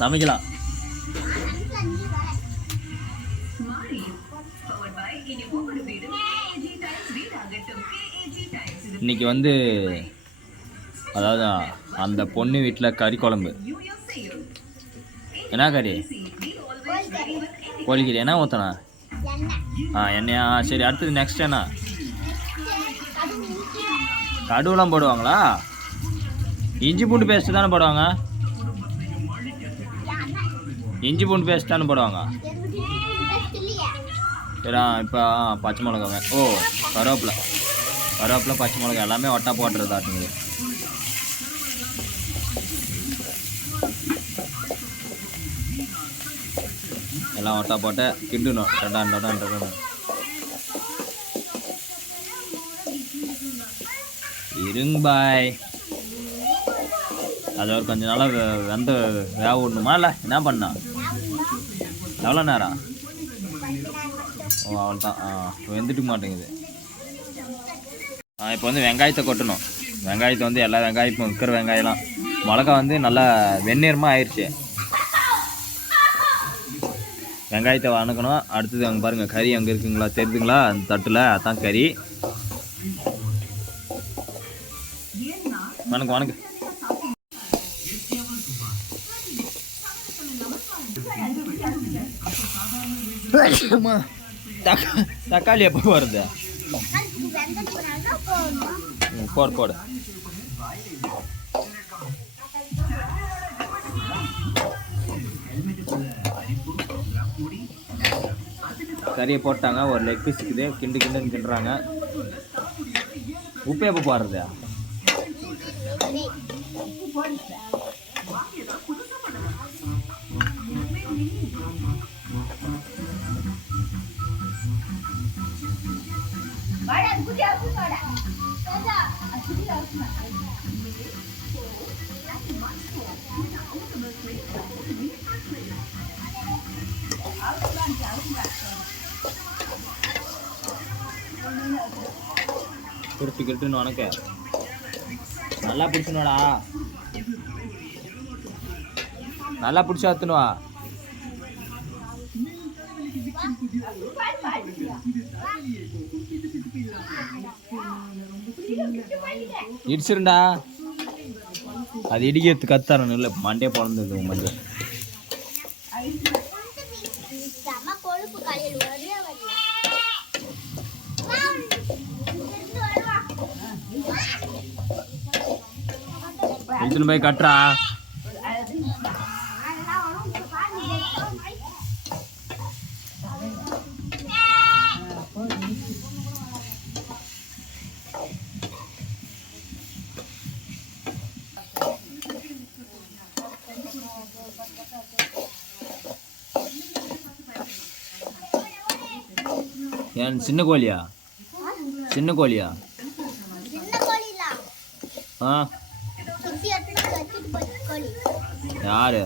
சமைக்கலாம். இன்னைக்கு வந்து அதாவது அந்த பொண்ணு வீட்டில் கறி குழம்பு. என்ன கறி? கோழிக்கறி. என்ன ஊற்றணா? எண்ணெயா? சரி, அடுத்தது நெக்ஸ்ட் என்ன? கடுவெலாம் போடுவாங்களா? இஞ்சி பூண்டு பேஸ்ட்டு தானே போடுவாங்க? இஞ்சி பூண்டு பேஸ்ட் தானே போடுவாங்க. சரி, இப்போ பச்சை மிளகாங்க. ஓ, கருவேப்பிலை பச்சை மிளகா எல்லாமே ஒட்டா போட்டுறதாட்டுங்க. எல்லாம் ஒட்டா போட்டு கிண்டணும். டடான் இருங்க பாய். அது ஒரு கொஞ்சம் நாளாக வேக விடணுமா? இல்லை என்ன பண்ணா? எவ்வளோ நேரம்? ஓ, அவ்வளோதான். வெந்துட்டுக்க மாட்டேங்குது. இப்போ வந்து வெங்காயத்தை கொட்டணும். வெங்காயத்தை வந்து எல்லா வெங்காயமும் இருக்கிற வெங்காயம்லாம் மிளகா வந்து நல்லா வெந்நீரமாக ஆயிடுச்சு. வெங்காயத்தை வணக்கணும். அடுத்தது அங்கே பாருங்கள், கறி அங்கே இருக்குங்களா, தெரியுதுங்களா? அந்த தட்டில் அதான் கறி. வணக்கம். தக்காளி எப்போ வருது? போடு. கறியை போட்டாங்க. ஒரு லெக் பீஸ் இருக்குது. கிண்டுன்னு கிண்டுறாங்க. உப்பு எப்போ போடுறது? கிட்டுன்னு உனக்கு நல்லா பிடிச்சணுடா. நல்லா பிடிச்சி ஆத்துனுவா. இடிச்சிருண்டா. அது இடிக்கிறது கத்தாரணும். இல்லை மண்டே பிறந்தது மஞ்சள். எடுத்துன்னு போய் கட்டுறா. ஏன் சின்ன கோழியா? யாரு?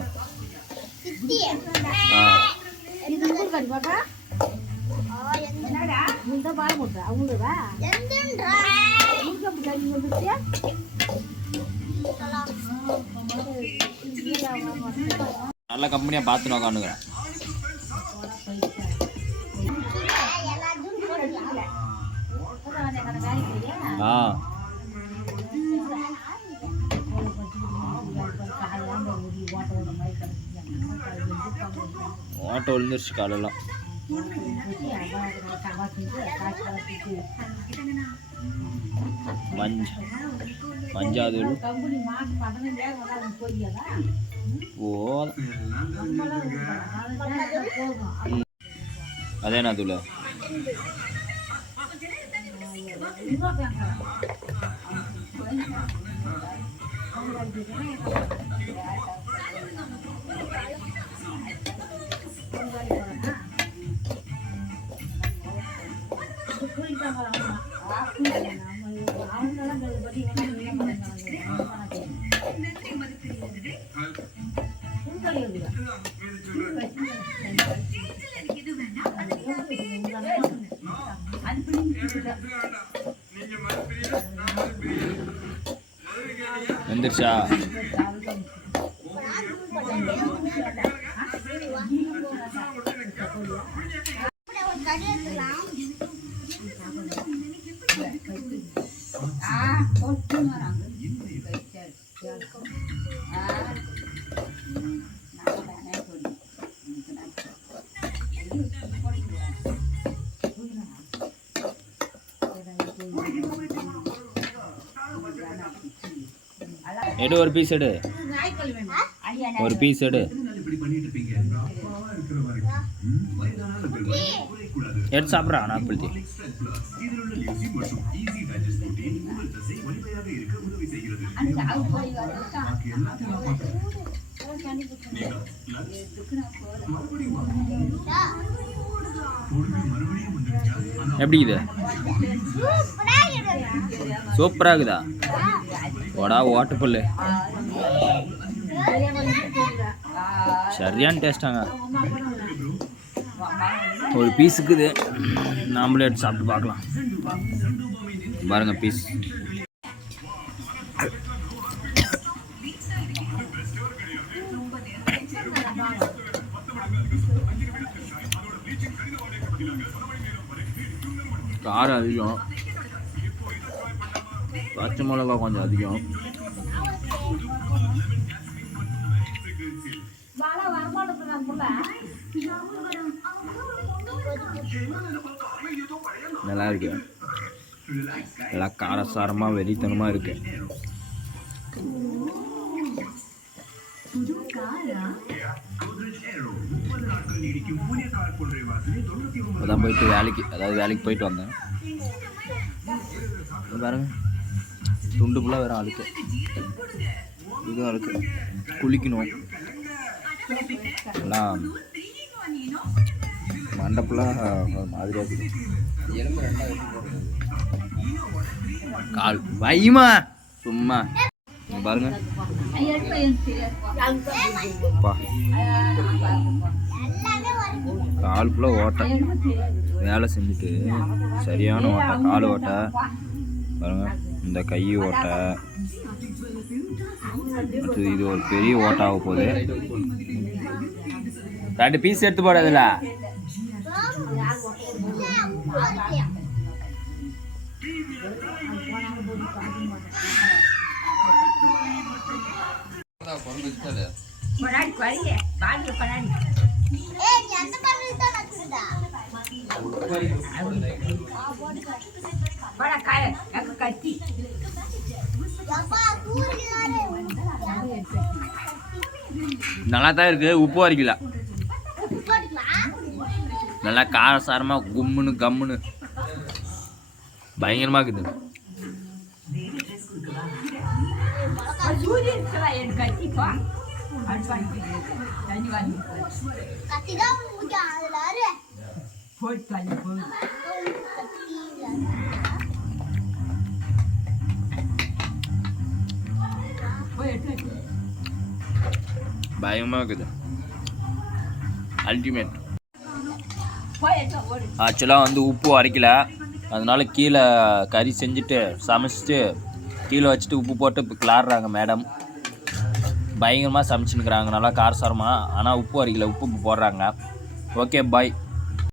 நல்ல கம்பெனியா பார்த்து நான் காணுங்கிறேன். ஓட்ட விழுந்துருச்சு காலெல்லாம். மஞ்சாதூள் அதேனா தூள்? வந்துருச்சா? எடு ஒரு பீஸ் எடு, ஒரு பீஸ் எடு, எடுத்து சாப்பிட்றா நாப்பிள் டீ. எப்படி இது? சூப்பராக இருக்குதா? வடா ஓட்டப்பல்லு சரியான டேஸ்டாங்க. ஒரு பீஸுக்குது, நாமளே எடுத்து சாப்பிட்டு பார்க்கலாம். பாருங்க பீஸ். காரம் அதிகம், பச்சை மிளகா கொஞ்சம் அதிகம். நல்லா இருக்கு, நல்லா காரசாரமாக வெறித்தனமாக இருக்கு. இப்போதான் போயிட்டு வேலைக்கு போயிட்டு வந்தேன். பாருங்க துண்டு ஃபுல்லாக வேறு அழுக்கு, இதுவும் அழுக்கு. குளிக்கணும் எல்லாம் மண்டபுல்லாக மாதிரியாக இருக்குது. கால் வைமா சும்மா பாருங்க. கால் ஃபுல்லாக ஓட்டை, வேலை செஞ்சுட்டு சரியான ஓட்டை, கால் ஓட்டை பாருங்க. இந்த கை ஓட்டை, இது ஒரு பெரிய ஓட்டாக போகுது. 2 பீஸ் எடுத்து போடாதுல்ல. நல்லா தான் இருக்கு, உப்பு அரைக்கல. நல்லா காரசாரமாக கும்முன்னு கம்முன்னு பயங்கரமாக இருக்குது. பயங்கரமாக இருக்குது, அல்டிமேட். ஆக்சுவலாக வந்து உப்பு அரைக்கல, அதனால கீழே கறி செஞ்சுட்டு சமைச்சிட்டு கீழே வச்சுட்டு உப்பு போட்டு இப்போ கிளாடுறாங்க மேடம். பயங்கரமாக சமைச்சுன்னுக்குறாங்க, நல்லா காரசாரமாக. ஆனால் உப்பு அரைக்கல, உப்பு போடுறாங்க. Okay bye.